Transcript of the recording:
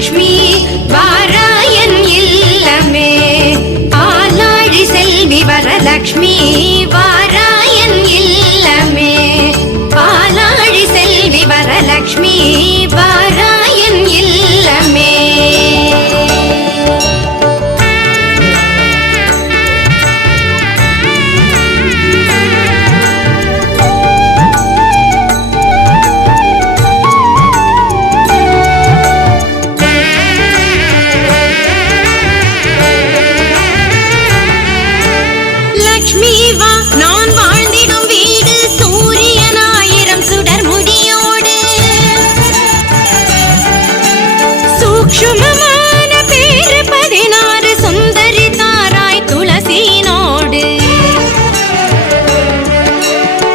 Lakshmi வாராயன் இல்லமே. பாலாழி Selvi Varalakshmi வாராயன் இல்லமே. பாலாழி Selvi Varalakshmi